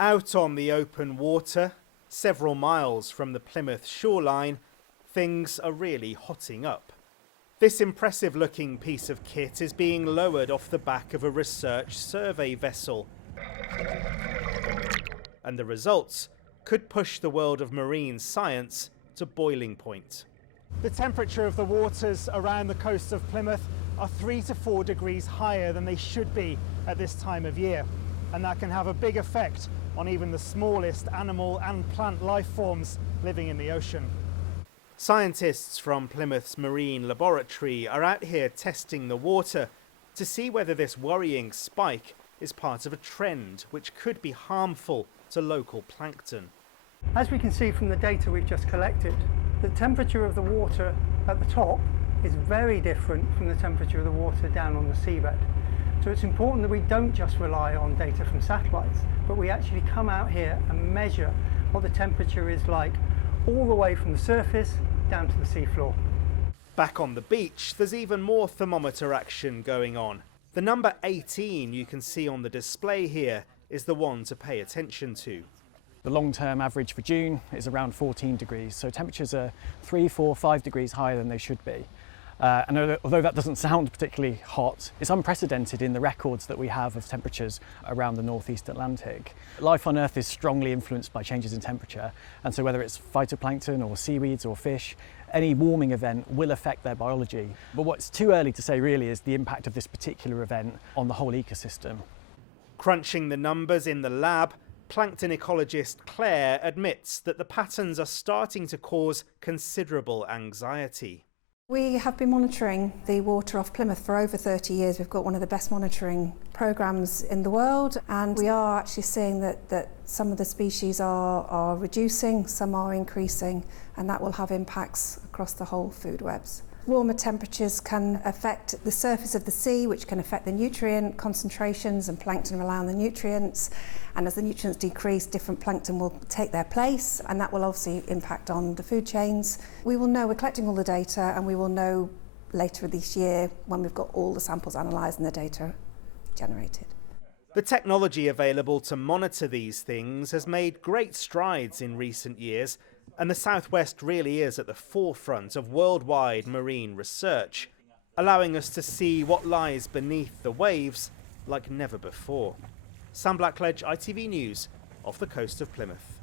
Out on the open water, several miles from the Plymouth shoreline, things are really hotting up. This impressive-looking piece of kit is being lowered off the back of a research survey vessel. And the results could push the world of marine science to boiling point. The temperature of the waters around the coast of Plymouth are 3 to 4 degrees higher than they should be at this time of year. And that can have a big effect on even the smallest animal and plant life forms living in the ocean. Scientists from Plymouth's Marine Laboratory are out here testing the water to see whether this worrying spike is part of a trend which could be harmful to local plankton. As we can see from the data we've just collected, the temperature of the water at the top is very different from the temperature of the water down on the seabed. So it's important that we don't just rely on data from satellites, but we actually come out here and measure what the temperature is like all the way from the surface down to the seafloor. Back on the beach, there's even more thermometer action going on. The number 18 you can see on the display here is the one to pay attention to. The long-term average for June is around 14 degrees, so temperatures are 3, 4, 5 degrees higher than they should be. And although that doesn't sound particularly hot, it's unprecedented in the records that we have of temperatures around the northeast Atlantic. Life on Earth is strongly influenced by changes in temperature, and so whether it's phytoplankton or seaweeds or fish, any warming event will affect their biology. But what's too early to say really is the impact of this particular event on the whole ecosystem. Crunching the numbers in the lab, plankton ecologist Claire admits that the patterns are starting to cause considerable anxiety. We have been monitoring the water off Plymouth for over 30 years. We've got one of the best monitoring programmes in the world, and we are actually seeing that some of the species are reducing, some are increasing, and that will have impacts across the whole food webs. Warmer temperatures can affect the surface of the sea, which can affect the nutrient concentrations and plankton rely on the nutrients. And as the nutrients decrease, different plankton will take their place, and that will obviously impact on the food chains. We will know, we're collecting all the data, and we will know later this year when we've got all the samples analysed and the data generated. The technology available to monitor these things has made great strides in recent years, and the Southwest really is at the forefront of worldwide marine research, allowing us to see what lies beneath the waves like never before. Sam Blackledge, ITV News, off the coast of Plymouth.